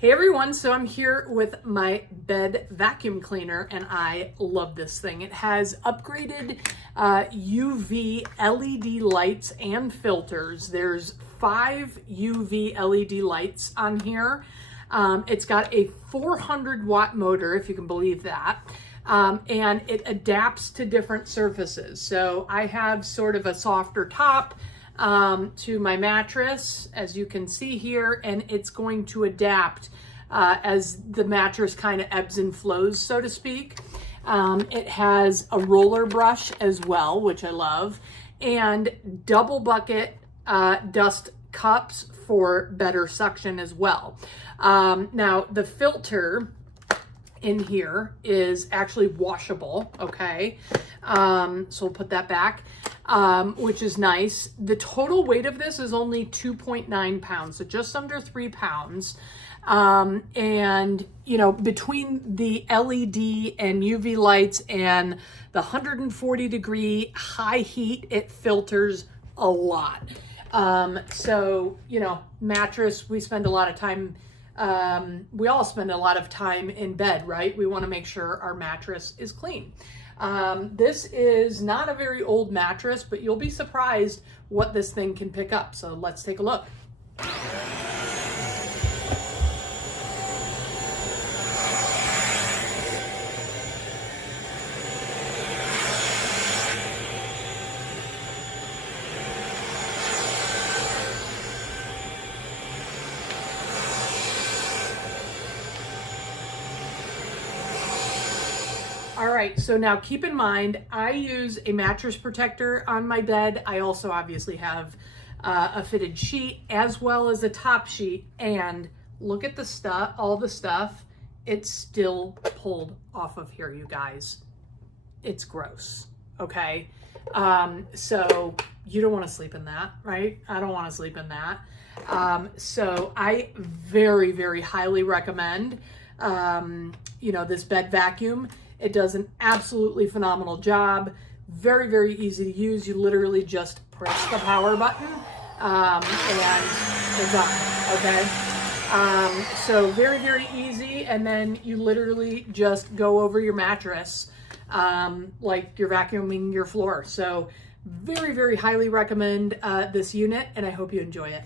Hey everyone, so I'm here with my bed vacuum cleaner and I love this thing. It has upgraded UV LED lights and filters. There's 5 UV LED lights on here. It's got a 400 watt motor, if you can believe that. And it adapts to different surfaces. So I have sort of a softer top to my mattress, as you can see here, and it's going to adapt as the mattress kind of ebbs and flows, so to speak. It has a roller brush as well, which I love, and double bucket dust cups for better suction as well. Now, the filter in here is actually washable, okay? So we'll put that back, which is nice. The total weight of this is only 2.9 pounds, so just under 3 pounds. And you know, between the LED and UV lights and the 140-degree high heat, it filters a lot. So, you know, mattress, we spend a lot of time, we all spend a lot of time in bed, right? We want to make sure our mattress is clean. This is not a very old mattress, but you'll be surprised what this thing can pick up. So let's take a look. All right, so now keep in mind, I use a mattress protector on my bed. I also obviously have a fitted sheet as well as a top sheet. And look at the stuff, all the stuff, it's still pulled off of here, you guys. It's gross, okay? So you don't want to sleep in that, right? I don't want to sleep in that. So I very, very highly recommend, you know, this bed vacuum. It does an absolutely phenomenal job. Very, very easy to use. You literally just press the power button and it's on, okay? So very, very easy. And then you literally just go over your mattress like you're vacuuming your floor. So very, very highly recommend this unit, and I hope you enjoy it.